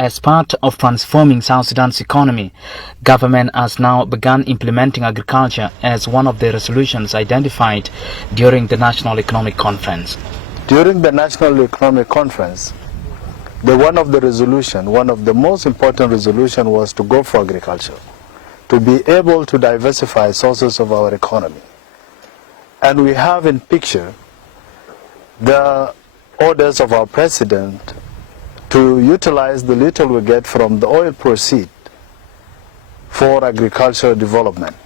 As part of transforming South Sudan's economy, government has now begun implementing agriculture as one of the resolutions identified during the National Economic Conference. During the National Economic Conference, one of the most important resolutions was to go for agriculture, to be able to diversify sources of our economy. And we have in picture the orders of our president to utilize the little we get from the oil proceeds for agricultural development.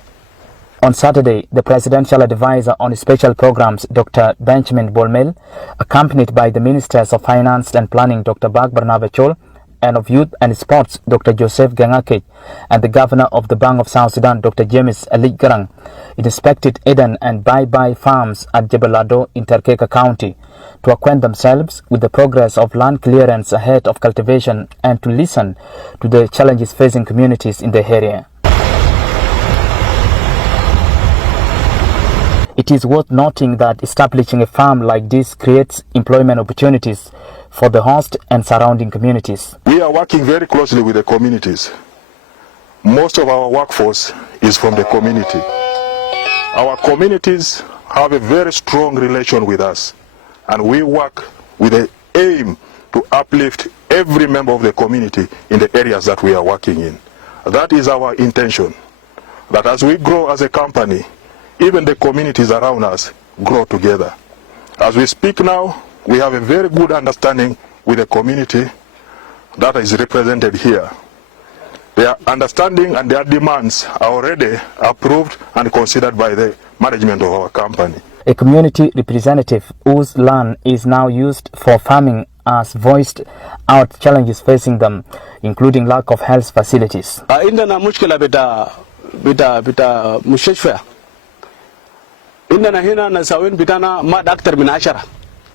On Saturday, the presidential advisor on special programs, Dr. Benjamin Bol Mel, accompanied by the ministers of finance and planning, Dr. Bak Barnaba Chol, and of youth and sports, Dr. Geng Akec, and the governor of the Bank of South Sudan, Dr. Alic Garang, inspected Eden and Bai-bai farms at Jebel Ladu in Terkeka County to acquaint themselves with the progress of land clearance ahead of cultivation and to listen to the challenges facing communities in the area. It is worth noting that establishing a farm like this creates employment opportunities for the host and surrounding communities. We are working very closely with the communities. Most of our workforce is from the community. Our communities have a very strong relation with us, and we work with the aim to uplift every member of the community in the areas that we are working in. That is our intention, that as we grow as a company, even the communities around us grow together. As we speak now, we have a very good understanding with the community that is represented here. Their understanding and their demands are already approved and considered by the management of our company. A community representative whose land is now used for farming has voiced out challenges facing them, including lack of health facilities. عندنا مشكلة بتاع مستشفى. عندنا هنا نساوين بتاعنا ما أكثر من 10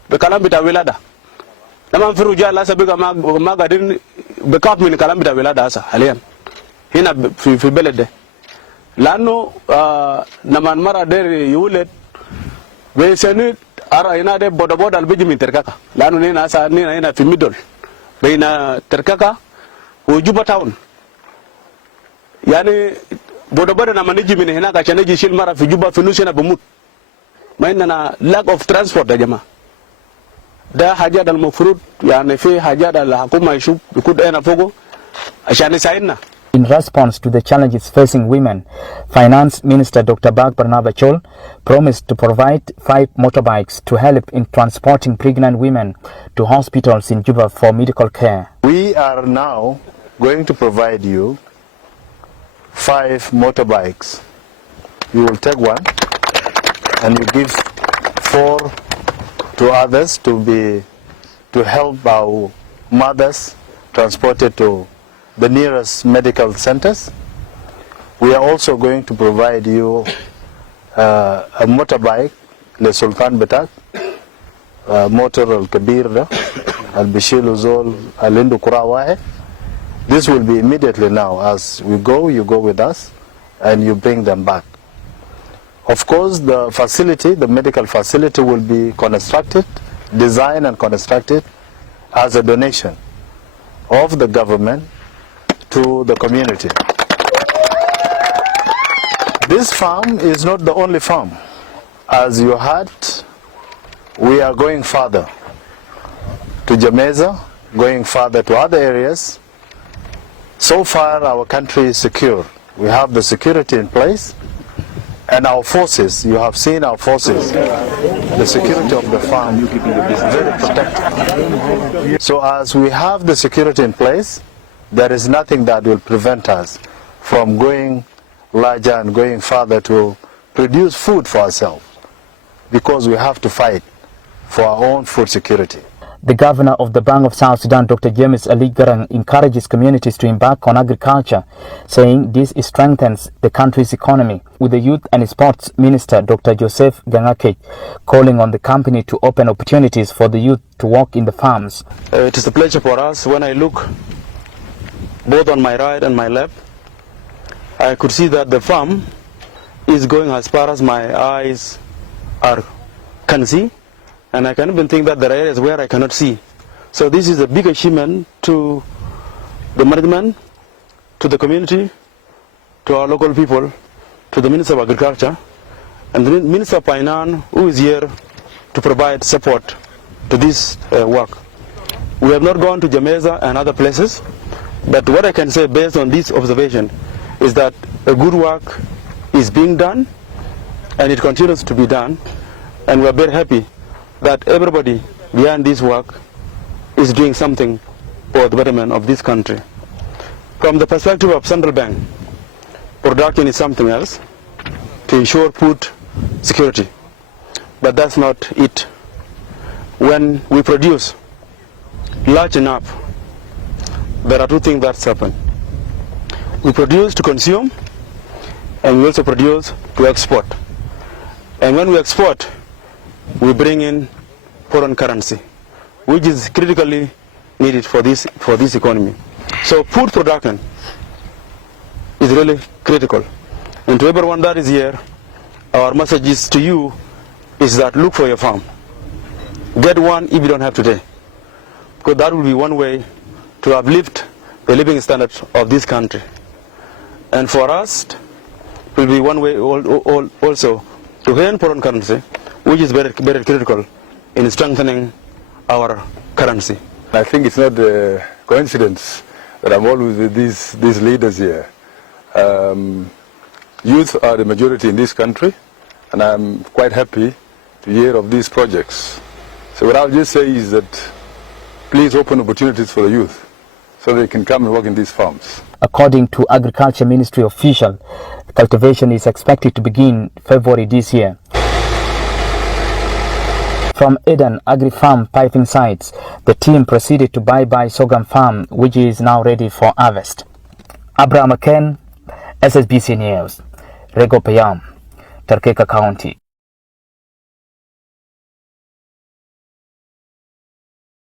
بكلام بتاع ولادة. لما في رجال لسه بقى ما قادرين بكاف من كلام بتاع ولادة هسه حاليا هنا في البلد ده. لأنه لما المرأة دير يولد بيسند أرى هنا ده بودا البيجي من تركاكا لأنه هنا هسه هنا في ميدل بين تركاكا وجوبا تاون. يعني بودا لما نجي من هناك عشان نجي يشيل مرة في جوبا في نوس هنا بموت. ما عندنا lack of transport يا جماعة. ده حاجات المفروض يعني في حاجات الحكومة يشوف يكون هنا فوقه عشان يساعدنا. In response to the challenges facing women, Finance Minister Dr. Bak Barnaba Chol promised to provide 5 motorbikes to help in transporting pregnant women to hospitals in Juba for medical care. We are now going to provide you 5 motorbikes. You will take one and you give 4 to others to help our mothers transported to the nearest medical centers. We are also going to provide you a motorbike, Le Sultan Betak, motor al-Kabir, al-Bishil Uzol, al-Indu Kurawahe. This will be immediately now. As we go, you go with us and you bring them back. Of course, the facility, the medical facility will be constructed, designed and constructed as a donation of the government to the community. This farm is not the only farm. As you heard, we are going further to Jameza, going further to other areas. So far our country is secure. We have the security in place, and our forces, you have seen our forces, the security of the farm is very protected. So as we have the security in place, there is nothing that will prevent us from going larger and going further to produce food for ourselves, because we have to fight for our own food security. The governor of the Bank of South Sudan, Dr. Alic Garang, encourages communities to embark on agriculture, saying this strengthens the country's economy, with the Youth and Sports Minister, Dr. Geng Akec, calling on the company to open opportunities for the youth to work in the farms. It is a pleasure for us. When I look both on my right and my left, I could see that the farm is going as far as my eyes can see. And I can even think that there are areas where I cannot see. So this is a big achievement to the management, to the community, to our local people, to the Minister of Agriculture, and the Minister of Finance, who is here to provide support to this work. We have not gone to Jamaica and other places, but what I can say based on this observation is that a good work is being done, and it continues to be done, and we are very happy that everybody behind this work is doing something for the betterment of this country. From the perspective of Central Bank, production is something else to ensure food security, but that's not it. When we produce large enough, there are two things that happen. We produce to consume, and we also produce to export. And when we export, we bring in foreign currency, which is critically needed for this economy. So food production is really critical. And to everyone that is here, our message is to you is that look for your farm. Get one if you don't have today, because that will be one way to uplift the living standards of this country. And for us, it will be one way also to earn foreign currency, which is very, very critical in strengthening our currency. I think it's not a coincidence that I'm always with these leaders here. Youth are the majority in this country, and I'm quite happy to hear of these projects. So what I'll just say is that please open opportunities for the youth so they can come and work in these farms. According to Agriculture Ministry official, cultivation is expected to begin February this year. From Eden Agri Farm piping sites, the team proceeded to Bai-bai sorghum farm, which is now ready for harvest. Abraham Aken, SSBC News, Rego Payam, Tarkeka County.